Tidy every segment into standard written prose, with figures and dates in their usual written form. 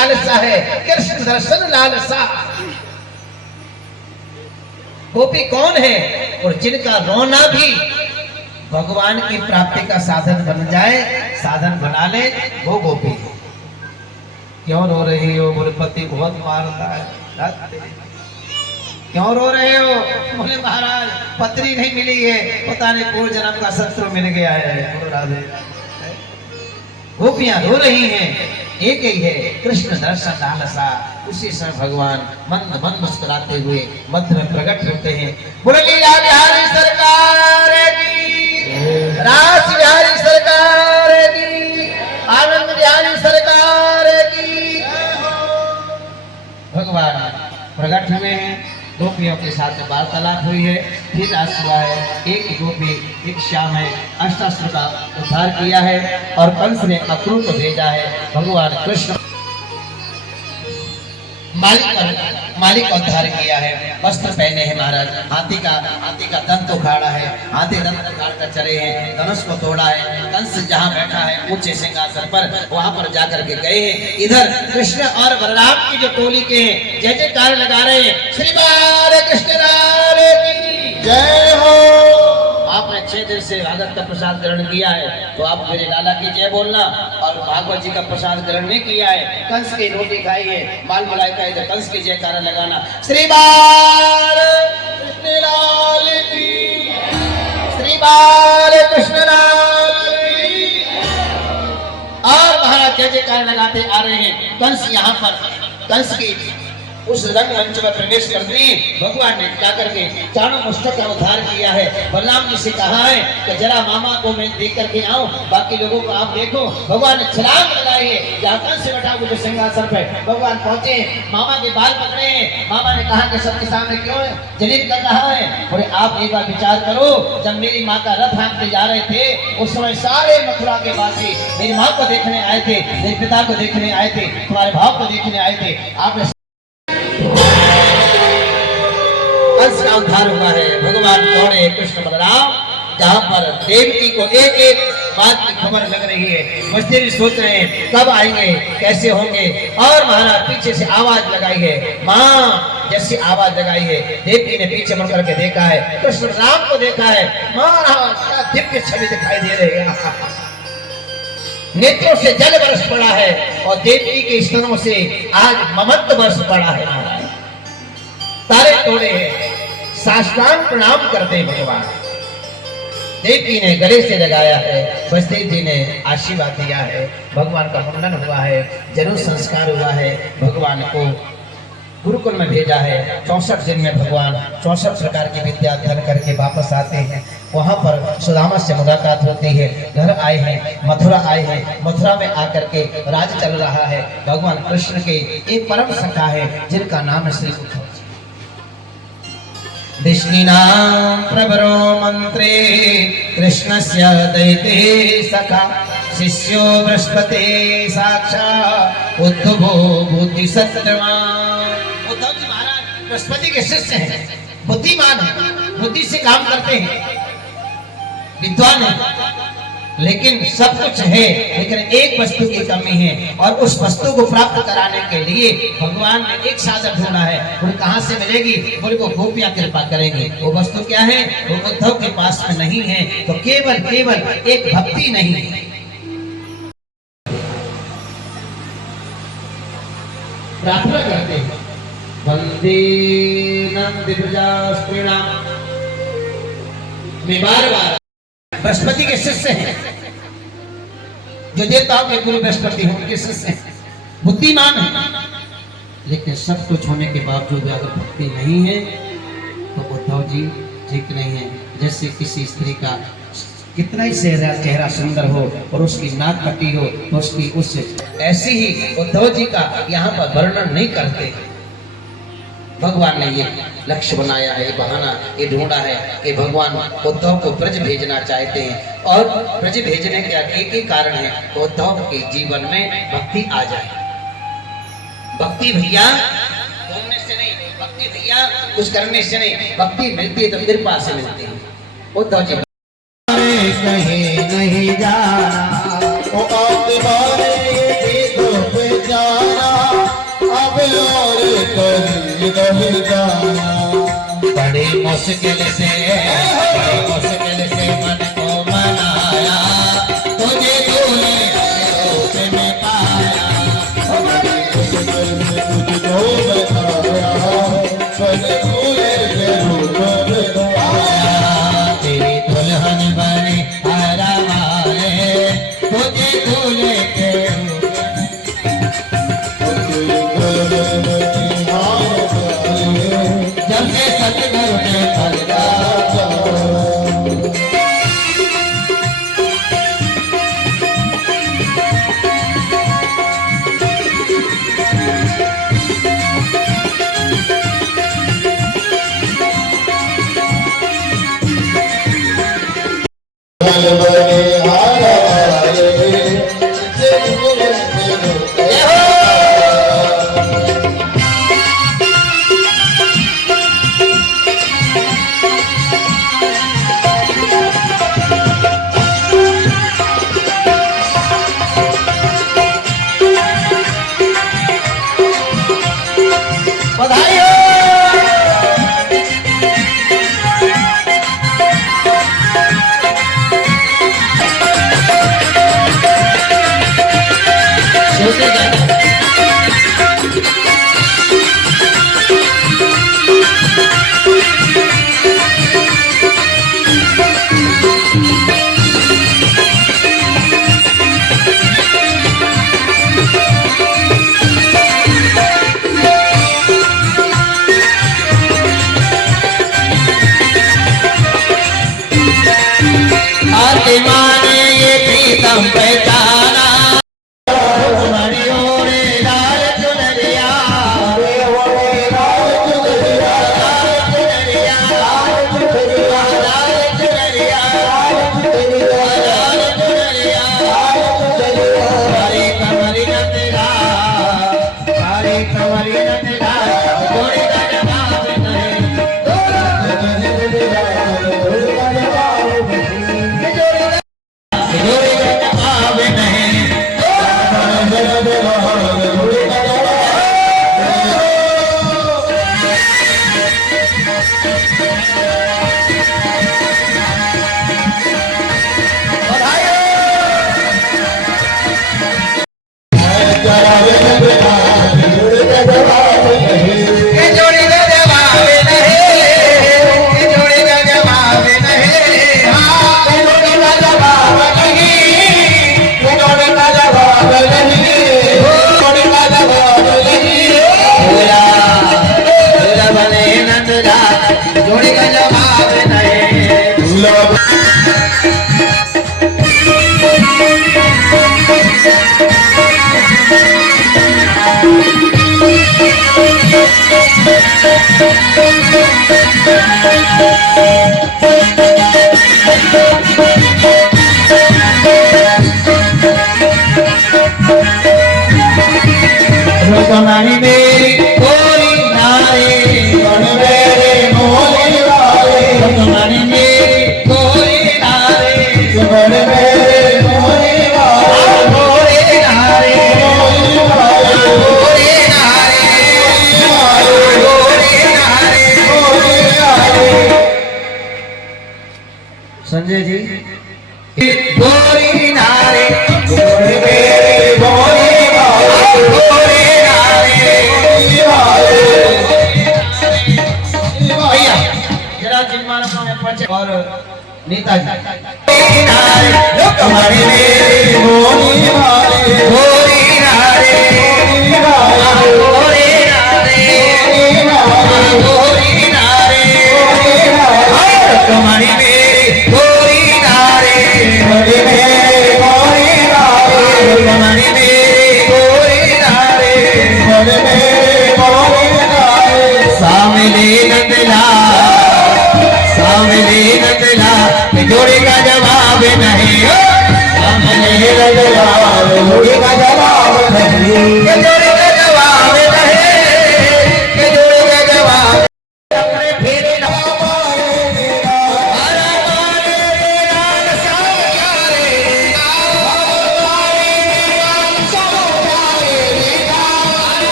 लालसा है, कृष्ण दर्शन लालसा। गोपी कौन है? और जिनका रोना भी भगवान की प्राप्ति का साधन बन जाए, साधन बना ले, वो गोपी है। क्यों रो रही हो? बोले पति बहुत मारता है। क्यों रो रहे हो? बोले महाराज पत्नी नहीं मिली है, पता नहीं पूर्व जन्म का शत्रु मिल गया है। राधे गोपियां रो रही हैं, एक ही है कृष्ण दर्शन लालसा। उसी समय भगवान मंद मंद मुस्कुराते हुए मध्य में प्रकट होते हैं। बोले लीला बिहारी सरकार की, रास बिहारी सरकार की, आनंद बिहारी सरकार की। भगवान प्रकट हुए हैं, गोपियों के साथ वार्तालाप हुई है। फिर आज हुआ है, एक गोपी एक श्याम है, अष्टासुर का उद्धार किया है और कंस ने अक्रूर को भेजा है। भगवान कृष्ण मालिक का उद्धार किया है। वस्त्र पहने हैं महाराज, हाथी का दंत उखाड़ा है, हाथी दंत उखाड़ कर चले हैं, धनुष को तोड़ा है। कंस जहाँ बैठा है ऊंचे सिंहासन पर, वहां पर जाकर के गए हैं। इधर कृष्ण और बलराम की जो टोली के हैं जय जयकार लगा रहे हैं, श्री बाल कृष्ण राधे की जय हो। आपने 6 दिन से भागवत का प्रसाद ग्रहण किया है, तो आप मेरे लाला की जय बोलना। और भागवत जी का प्रसाद ग्रहण नहीं किया है, कंस की रोटी खाई है, माल मलाई खाई, तो कंस की जयकारा लगाना। श्री बाल कृष्ण लाल की, श्री बाल कृष्ण लाल की। और महाराज जय जयकार लगाते आ रहे हैं। कंस यहाँ पर कंस की उस रंग मंच में प्रवेश करते ही भगवान ने क्या करके चारों मुस्तक का उद्धार किया है। बलराम जी से कहा है कि जरा मामा को मैं देख करके आऊं, बाकी लोगों को आप देखो। भगवान ने छलांग लगाई है, जहाँ से बैठा वो सिंहासन पे भगवान पहुंचे, मामा के बाल पकड़े हैं। मामा ने कहा कि सबके सामने क्यों जनित कर रहा है? बोले आप एक बार विचार करो, जब मेरी माँ का रथ हाँकते जा रहे थे, उस समय सारे मथुरा के वासी मेरी माँ को देखने आए थे, मेरे पिता को देखने आए थे, तुम्हारे भाव को देखने आए थे। आपने का उद्धार हुआ है। भगवान दौड़े कृष्ण बलराम, जहाँ पर देवकी को एक एक बात की खबर लग रही है। मस्ती सोच रहे हैं कब आएंगे, कैसे होंगे। और महाराज पीछे से आवाज लगाई है, माँ जैसी आवाज लगाई है। देवकी ने पीछे मुड़ करके देखा है, कृष्ण राम को देखा है। महाराज क्या दिव्य छवि दिखाई दे रही है, नेत्रों से जल बरस पड़ा है और देवकी के स्तनों से आज ममत्व बरस पड़ा है। महाराज तारे तोड़े हैं, साष्टांग प्रणाम करते हैं भगवान। देवकी ने गले से लगाया है, वसुदेव जी ने आशीर्वाद दिया है। भगवान का मुंडन हुआ है, जरूर संस्कार हुआ है। भगवान को गुरुकुल में भेजा है। 64 दिन में भगवान 64 प्रकार की विद्या अध्ययन करके वापस आते हैं। वहां पर सुदामा से मुलाकात होती है। घर आए हैं, मथुरा आए हैं। मथुरा में आकर के राज चल रहा है। भगवान कृष्ण के एक परम सखा है, जिनका नाम है श्री उद्धव। विष्णुनां प्रवरो मंत्रे कृष्णस्य दैते सखा शिष्यो बृहस्पते साक्षात् उद्धवो बुद्धि सत्यवान। उद्धव जी महाराज बृहस्पति के शिष्य हैं, बुद्धिमान हैं, बुद्धि से काम करते हैं, विद्वान हैं। लेकिन सब कुछ है, लेकिन एक वस्तु की कमी है, और उस वस्तु को प्राप्त कराने के लिए भगवान ने एक साधन ढूंढा है। वो कहां से मिलेगी? बोले को गोपियां कृपा करेंगे। वो वस्तु क्या है? वो उद्धव के पास में नहीं है। तो केवल एक भक्ति नहीं है। प्रार्थना करते हैं, वंदे नंद प्रजास्त्रीणाम। मैं बार बृहस्पति के शिष्य हैं, जो देवताओं के गुरु बृहस्पति हैं, उनके शिष्य हैं, बुद्धिमान हैं। लेकिन सब कुछ होने के बावजूद अगर भक्ति नहीं है तो उद्धव जी ठीक नहीं है। जैसे किसी स्त्री का कितना ही चेहरा सुंदर हो और उसकी नाक कटी हो तो उसकी उस ऐसे ही उद्धव जी का यहाँ पर वर्णन नहीं करते। भगवान ने ये लक्ष्य बनाया है, ये बहाना ये ढूंढा है कि भगवान उद्धव को ब्रज भेजना चाहते हैं। और ब्रज भेजने का एक ही कारण है, उद्धव के जीवन में भक्ति आ जाए। भक्ति भैया घूमने से नहीं, भक्ति भैया कुछ करने से नहीं, भक्ति मिलती है तो कृपा से मिलती है। उद्धव जी कहीं नहीं जाना, ओ जाना और कहीं नहीं जाना। बड़ी मुश्किल से मन को मनाया, तुझे दूल्हे के रूप में पाया। हमारी मुश्किल में तुझको बताया, बड़े दूल्हे के रूप में आया। तेरी दुल्हन बनी हरवाए, तुझे दूल्हे के रूप जब से सतगुरु ने फलदा बधाई हो। छोटे जाना आत्मा ने ये प्रीतम पहचाना, तुम्हारी ओरे लाल चुनरिया, लाल चुनरिया, लाल चुनरिया, लाल चुनरिया, लाल चुनरिया, सारी कमरी नंदला, सारी कमरी नंदला, जोड़ी का जवाब नहीं, जोड़ी का जवाब नहीं। जोड़ी का जवाब नहीं। तुम्हारी मेरी कोरी नारी, मेरे मोली वाले, तुम्हारी मेरी कोरी नारी, मेरे मोली वाले, मोरी नारी, मोली वाले, मोरी नारी, मोरी नारी, मोरी नारी। संजय जी गोरी नारी, गोरी मेरी मोली वाले, गोरी भैया जरा जिम्मान में पहुंचे और नेताजी तुम्हारी मेरी गोरी नारे, गोरी नारे, गोरी नारे, गोरी नारे, तुम्हारी मेरी गोरी नारे, तुम्हारी मेरी गोरी नारे, तुम्हारी मेरी गोरी नारे, तुम्हारी मेरी गोरी नारे। सामने नंदला, सामने नंदला, जोड़ी का जवाब नहीं। सामने नंदला, जोड़ी का जवाब नहीं, जोड़ी का जवाब नहीं, जोड़ी का जवाब अपने फेरे ना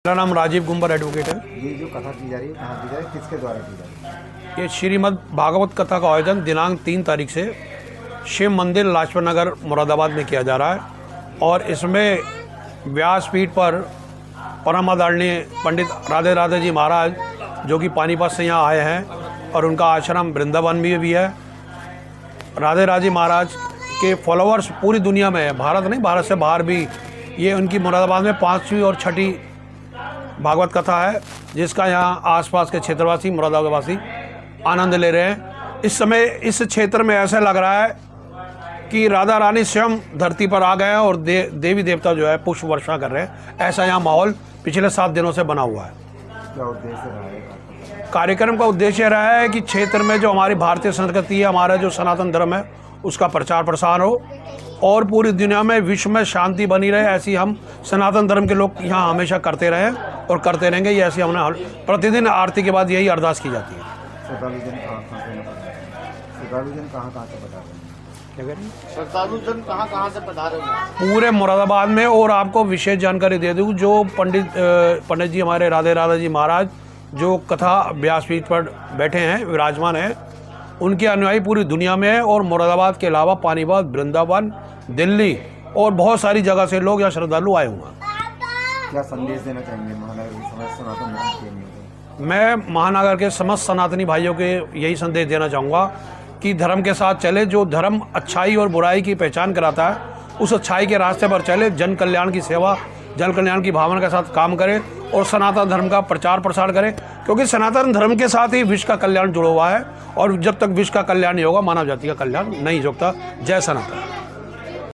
मेरा नाम राजीव गुंबर एडवोकेट है। ये जो कथा की जा रही है कहाँ की जा रही है, किसके द्वारा की जा रही है? ये श्रीमद् भागवत कथा का आयोजन दिनांक 3 तारीख से शिव मंदिर लाजपत नगर मुरादाबाद में किया जा रहा है और इसमें व्यासपीठ पर परम आदरणीय पंडित राधे राधे जी महाराज जो कि पानीपत से यहाँ आए हैं और उनका आश्रम वृंदावन में भी है। राधे राधे महाराज के फॉलोअर्स पूरी दुनिया में है, भारत नहीं, भारत से बाहर भी। ये उनकी मुरादाबाद में 5वीं और 6ठी भागवत कथा है जिसका यहाँ आसपास के क्षेत्रवासी मुरादाबादवासी आनंद ले रहे हैं। इस समय इस क्षेत्र में ऐसा लग रहा है कि राधा रानी स्वयं धरती पर आ गए हैं और देवी देवता जो है पुष्प वर्षा कर रहे हैं। ऐसा यहाँ माहौल पिछले 7 दिनों से बना हुआ है। क्या उद्देश्य रहा है? कार्यक्रम का उद्देश्य रहा है कि क्षेत्र में जो हमारी भारतीय संस्कृति है, हमारा जो सनातन धर्म है, उसका प्रचार प्रसार हो और पूरी दुनिया में विश्व में शांति बनी रहे। ऐसी हम सनातन धर्म के लोग यहाँ हमेशा करते रहे और करते रहेंगे। ये ऐसी हमने प्रतिदिन आरती के बाद यही अरदास की जाती है। श्रद्धालु जन कहाँ से बता रहे हैं? क्या कह रही हैं? श्रद्धालु जन कहाँ से पधारे हुए हैं? पूरे मुरादाबाद में। और आपको विशेष जानकारी दे दूँ, जो पंडित जी हमारे राधे राधे जी महाराज जो कथा व्यासपीठ पर बैठे हैं, विराजमान हैं, उनके अनुयायी पूरी दुनिया में है और मुरादाबाद के अलावा पानीपत, वृंदावन, दिल्ली और बहुत सारी जगह से लोग यहाँ श्रद्धालु आए हुए हैं। क्या संदेश देना चाहेंगे महानगर के समस्त सनातन धर्म के लिए? मैं महानगर के समस्त सनातनी भाइयों के यही संदेश देना चाहूँगा कि धर्म के साथ चले। जो धर्म अच्छाई और बुराई की पहचान कराता है, उस अच्छाई के रास्ते पर चले, जन कल्याण की सेवा, जन कल्याण की भावना के साथ काम करे और सनातन धर्म का प्रचार प्रसार करे, क्योंकि सनातन धर्म के साथ ही विश्व का कल्याण जुड़ा हुआ है और जब तक विश्व का कल्याण नहीं होगा, मानव जाति का कल्याण नहीं होता। जय सनातन।